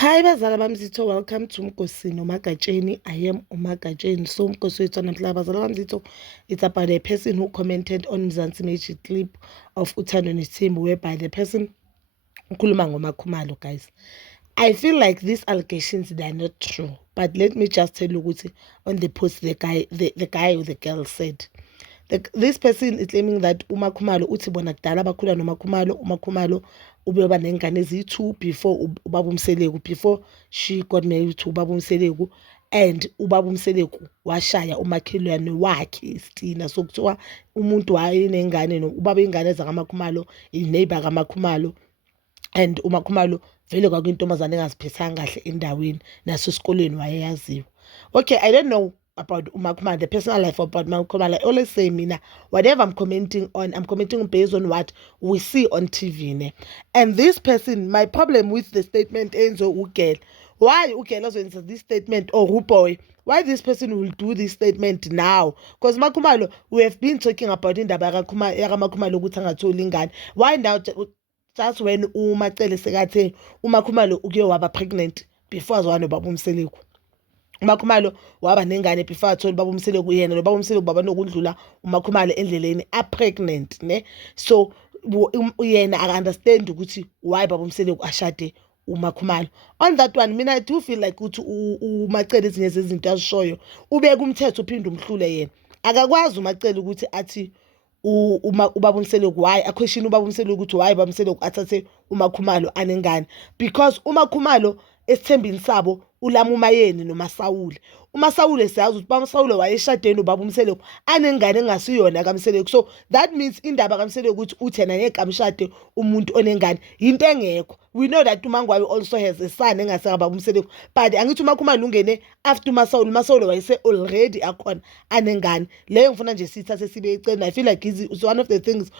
Hi bazala bami Zitho, welcome to Mkosini Umagatsheni. I am Umagatsheni. So Mkosi wethu namhla bazala bami Zitho, it's about a person who commented on Mzansi Magic clip of Uthando Nesithembu whereby the person ukhuluma ngoMakhumalo, guys. I feel like these allegations, they are not true, but let me just tell you ukuthi on the post the guy or the girl said this person is claiming that uMakhumalo uthi bona kudala bakhula uMakhumalo ubeba nengane eziyi-2 before ubaba uMseleku, before she got married to ubaba uMseleku, and ubaba uMseleku washaya umakhelwane wakhe istina. So kuthiwa umuntu wayenengane ubaba ingane zakaMakhumalo, ineighbor kaMakhumalo, and uMakhumalo vele kwakuyintombazane engaziphethanga kahle endaweni nasesikoleni wayeyaziwa. Okay, I don't know about Umakhumalo, the personal life about Umakhumalo. I always say, mina, whatever I'm commenting based on what we see on TV. Ne? And this person, my problem with the statement ends Ugel. Why Ugel also answers this statement, or Ruboy? Why this person will do this statement now? Because Makhumalo, we have been talking about in the Makhumalo Gutangatolingani. Why now? Just when Umacele sekathe uMakhumalo uke waba pregnant before azwana nobaba uMseleku. uMakhumalo waba nengane before athola ubaba uMseleku, yena nobaba uMseleku baba nokudlula uMakhumalo endleleni a pregnant, ne? So yena I understand ukuthi why baba uMseleku ashade uMakhumalo. On that one, mina I do feel like ukuthi uMacele ezinye zezinto azishoyo ubeka umthetho uphinde umhlule yena. Akakwazi uMacele ukuthi athi ubaba uMseleku why question ubaba uMseleku ukuthi why baba uMseleku athathe uMakhumalo anengane, because uMakhumalo esithembini sabo ulama uMayeni noMasawule. uMasawule siyazi ukuthi uMasawule wayeshade nobaba uMseleku anengane engasiyona kaMseleku. So that means indaba kaMseleku ukuthi uthi yena ngeke amshade umuntu onengane into engekho. We know that uMangwabi also has a son engase baba uMseleku, but angithi uMakhumalo ungene after uMasawule wayese already akhona anengane. Leyo ngifuna nje sithathe sibe ecela. I feel like it's one of the things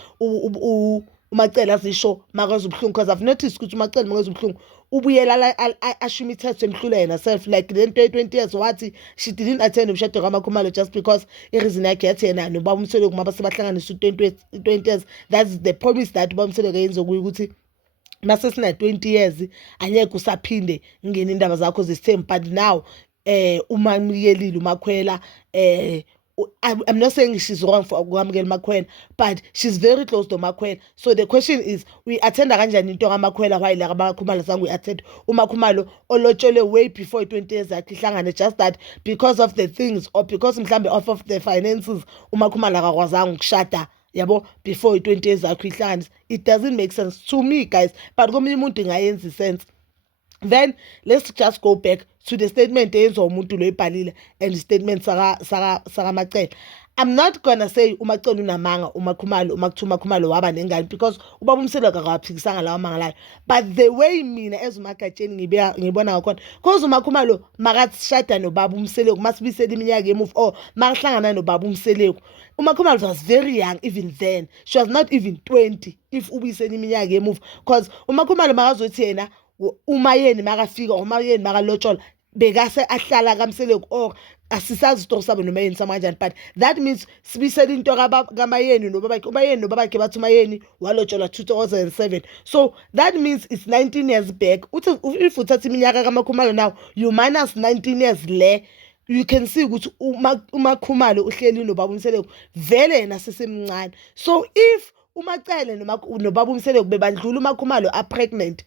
uMacele azisho makaza ubuhlungu, because I've noticed ukuthi uMacele makaza ubuhlungu ubuyela asho imithetho emhlula yena self, like le nto 20 years wathi she didn't attend umshado kaMakhumalo just because ireason yakhe yathi yena nobaba uMseleku maba sebahlanganisa 20 years. That's the promise that ubaba uMseleku ayenza ukuthi mase sina 20 years angeke usaphinde ngene indaba zakho zesithembu. But now umamiyelile uMakhwela, I'm not saying she's wrong for ukwamukela uMakhwela, but she's very close to Makhwela. So the question is, we attend kanjani into kaMakhwela while kaMakhumalo sang we attend uMakhumalo olotshole way before 20 years yakhe ihlangane, just that because of the things, or because mhlambe of the finances uMakhumalo akakwazanga ukushada yabo before 20 years yakhe ihlangane. It doesn't make sense to me, guys, but komunye umuntu ingayenza sense. Then let's just go back to the statement eyenzwa umuntu lo ebhalile and statement saka Macele. I'm not gonna say uMacele unamanga uMakhumalo uMakhumalo waba nengane, because ubaba uMseleku akawaphikisanga lawo manga layo, but the way mina as uMagatsheni ngibona ngakhona, because uMakhumalo makashada nobaba uMseleku masibisela iminyaka emove, or makahlangana nobaba uMseleku, uMakhumalo was very young even then. She was not even 20 if ubisela iminyaka emove, because uMakhumalo makazothi yena uMayeni makafika uMayeni makalotshola bekase ahlala kaMseleku, or asisazi isitori sabo noMayeni samanjani, but that means sibisela into kaMayeni nobabakhe. uMayeni nobabakhe bathi uMayeni walotshola 2007. So that means it's 19 years back. Uthi if uthatha iminyaka kaMakhumalo now you minus 19 years le, you can see ukuthi uMakhumalo uhleli nobaba uMseleku vele yena sesemncane. So if uMacele nobaba uMseleku bebandlula uMakhumalo a pregnant,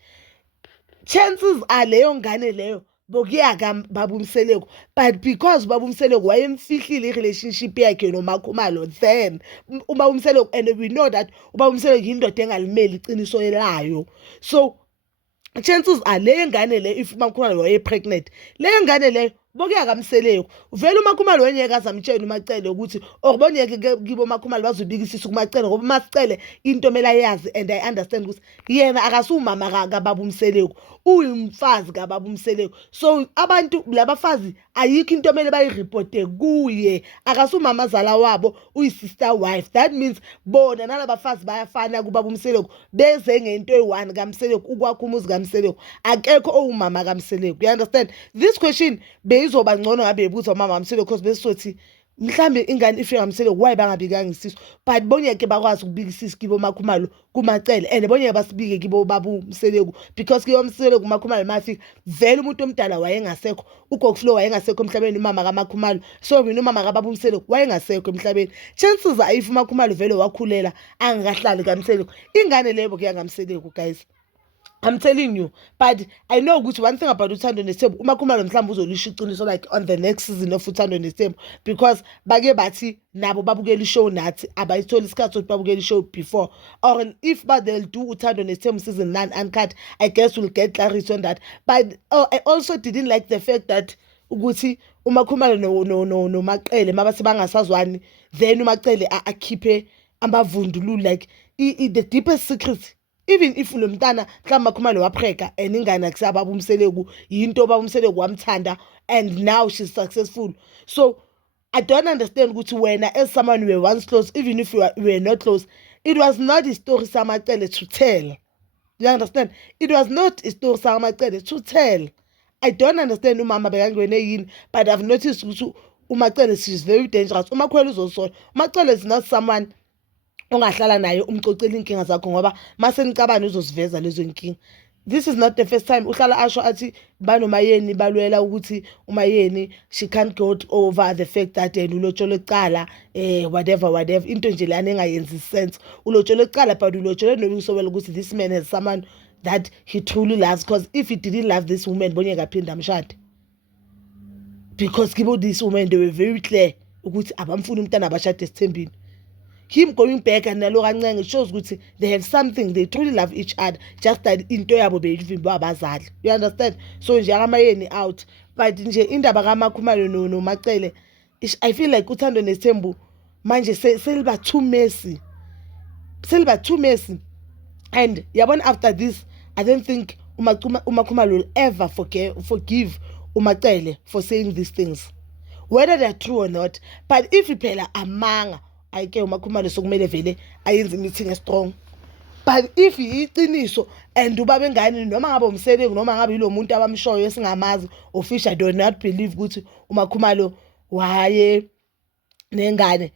chances are leyo ngane leyo bokuya kababa uMseleku, but because ubaba uMseleku wayemfihlile i-relationship yakhe noMakhumalo, then ubaba uMseleku, and we know that ubaba uMseleku yindoda engalimeli iqiniso elayo. So chances are leyo ngane le, if uMakhumalo waye pregnant, leyo ngane leyo bokuya kaMseleku, vele uMakhumalo wengeke azamtshela uMacele ukuthi okubonyeke kibo uMakhumalo bazobikisisa kuMacele, ngoba uMacele into mela yazi, and I understand ukuthi yena akasumama kababa uMseleku, uyimfazi kababa uMseleku. So abantu labafazi ayikho into mele bayireporte kuye, akasumama zala wabo, uyi-sister wife. That means bona nalabafazi bayafana kubaba uMseleku, beze ngento eyi-1 kaMseleku, ukwakha umuzi kaMseleku, akekho owumama kaMseleku. You understand? This question beyizoba ngcono ngabe ebuzwa umama kaMseleku, because besizothi mhlambe ingane ifika ngamselo why bangabikanga isisu but bonyeke bakwazi ukubika isisu kibo makhumalo kumacele and bonyeke basibike kibo babu Mseleku because kibo Mseleku makhumalo mafika vele umuntu omdala wayengasekho uGokflow wayengasekho emhlabeni umama kaMakhumalo so mina umama kaBaba Mseleku wayengasekho emhlabeni chances ayifu makhumalo vele wakhulela angakahlali kaMseleku ingane lebo ke yangaMseleku guys. I'm telling you, but I know which one thing about Uthando Nesithembu uMakhumalo mhlawumbe uzolisho iqiniso like on the next season of Uthando Nesithembu because bake bathi nabo babukela ishow nathi abayitholi isikhathi sokuthi babukela ishow before or if they'll do Uthando Nesithembu season 9 uncut I guess we'll get clarity on that but I also didn't like the fact that ukuthi uMakhumalo no Maqele mabase bangasazwani then uMaqele akhiphe amavundulu like the deepest secret. Even if lo mntana mhlawumbe Makhumalo wapheka and ingane akusaba Mseleku yinto baba Mseleku wamthanda and now she's successful so I don't understand ukuthi wena as someone we were once close even if we were not close it was not a story samacele to tell. You understand? It was not a story samacele to tell. I don't understand umama bekangene yini but I've noticed ukuthi uMacele she's very dangerous. Umakhwela uzosola uMacele is not someone ongahlala naye umcocela inkinga zakho ngoba mase nicabana uzosiveza lezo inkinga. This is not the first time uhlala asho athi banomayeni balwela ukuthi umayeni she can't get over the fact that ulotsholo ecala whatever into nje lana engayenzi sense ulotsholo ecala but ulotsholo nobisobela ukuthi this man has someone that he truly loves because if he didn't love this woman bonyeka phinda amshade because kibo this woman they were very clear ukuthi abamfuni umntana abashade esithembini. Him going back and nalo kancane it shows ukuthi they have something they truly love each other just that into yabo beyivimba abazali. You understand? So nje akamayeni out but nje indaba kaMakhumalo no Macele I feel like Uthando Nesithembu manje seliba too messy and yabona after this I don't think uMakhumalo will ever forgive uMacele for saying these things whether they're true or not but if phela amanga ayike uMakhumalo sokumele vele ayenze meeting strong but if iqiniso and ubaba engane noma ngabe umseleku noma ngabe lo muntu abamshoyo esingamazi official I do not believe ukuthi uMakhumalo waye nengane.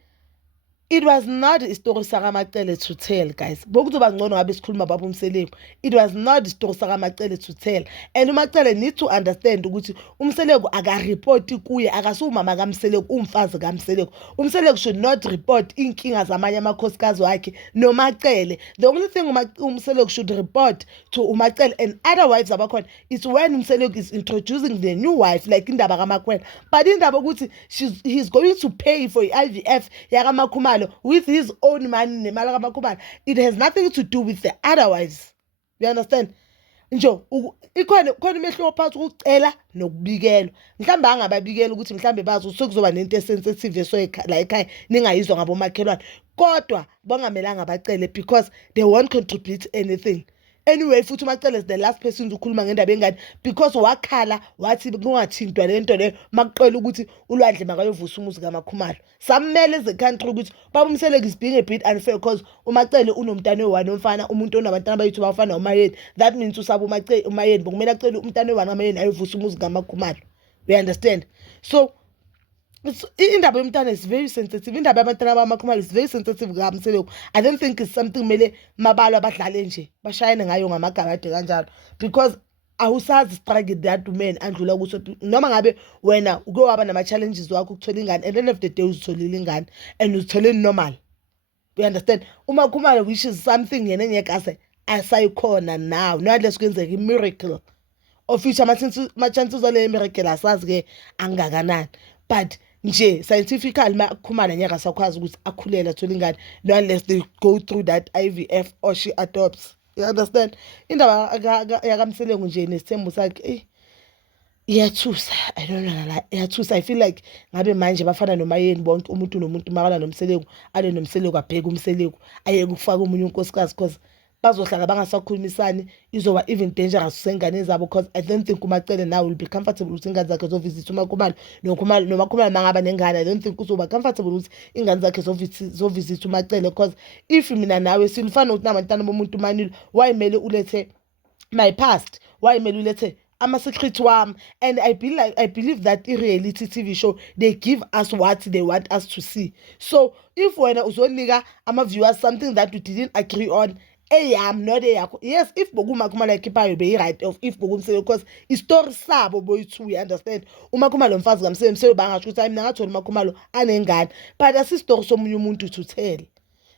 It was not a story sakaMacele to tell guys. Bokuzoba ngcono ngabe sikhuluma baba uMseleku. It was not a story sakaMacele to tell. And uMacele need to understand ukuthi uMseleku akareport kuye akasumama kaMseleku umfazi kaMseleku. uMseleku should not report inkinga zamanye amakhosikazi wakhe noMacele. The only thing uMseleku should report to uMacele and other wives abakhona is when uMseleku is introducing the new wife like indaba kaMakhwela. But indaba ukuthi he's going to pay for IVF yakaMakhumalo with his own money nemali kaMakhumalo. It has nothing to do with the other wives. You understand? Njo ikhona imehlo phakathi ukucela nokubikela. Mhlawumbe angababikela ukuthi mhlawumbe bazi sokuzoba nento esensitive la ekhaya ningayizwa ngabo makhelwane. Kodwa bangamelanga bacele because they won't contribute anything. Anyway futhi uMacele is the last person ukukhuluma ngendaba engane because wakhala wathi kungathintwa lento le makuqela ukuthi ulwandle makayovusa umuzi kaMakhumalo. Samele as a country ukuthi baba uMseleku is being a bit unfair because uMacele unomntana we1 omfana umuntu onabantwana abayithu bafana uMayeni. That means usaba uMayeni bokumele acele umntana we1 kaMayeni ayovusa umuzi kaMakhumalo. We understand? So indaba yomntana is very sensitive. Indaba yabantwana bamakhumalo is very sensitive kaMseleku. I don't think it's something mele mabalo abadlale nje bashayene ngayo ngamagabade kanjalo because awusazi struggle that woman andlula kuso noma ngabe wena uke waba nama challenges wakho ukuthola ingane at the end of the day uzitholile ingane and uzithole normal. You understand? uMakhumalo which is something yena ngeke asayikhona now not less kwenzeka a miracle of which ama-chances ole miracle asazi ke angakanani but nje scientifically Makhumalo ngeke asakwazi ukuthi akhulela thola ingane unless they go through that IVF or she adopts. You understand? Indaba yakaMseleku nje nesithembu sakhe iyathusa. I don't know la iyathusa. I feel like ngabe manje bafana noMayeni bonke umuntu nomuntu makala nomseleku ale nomseleku abheka umseleku ayeke ukufaka umunye unkosikazi because bazohlala bangasakhulumisani izoba even dangerous sengane zabo because I don't think uMacele now will be comfortable ukuthi ingane zakhe zovisit uMakhumalo noMakhumalo mangaba nengane. I don't think uzoba comfortable ukuthi ingane zakhe zovisit uMacele because if mina nawe silifana ukuthi nabantwana bomuntu manilo why mele ulethe my past why mele ulethe ama-secret wami. And I believe that i-reality TV show, they give us what they want us to see. So if wena uzonika ama-viewers something that we didn't agree on, eyami not eyakho, yes, if bokuma khumalo ayikhiphayo beyi-right off, if bokumsebe, because istori sabo boyi-two, you understand. Uma khumalo mfazi kamsebe bangasho ukuthi hayi mina ngatholi umakhumalo anengane, but asistori somunye umuntu to tell.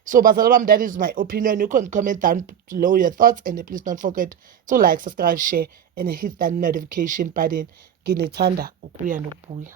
So bazalwane bami, that is my opinion. You can comment down below your thoughts, and please don't forget to like, subscribe, share, and hit that notification button. Nginethanda ukuya nokubuya.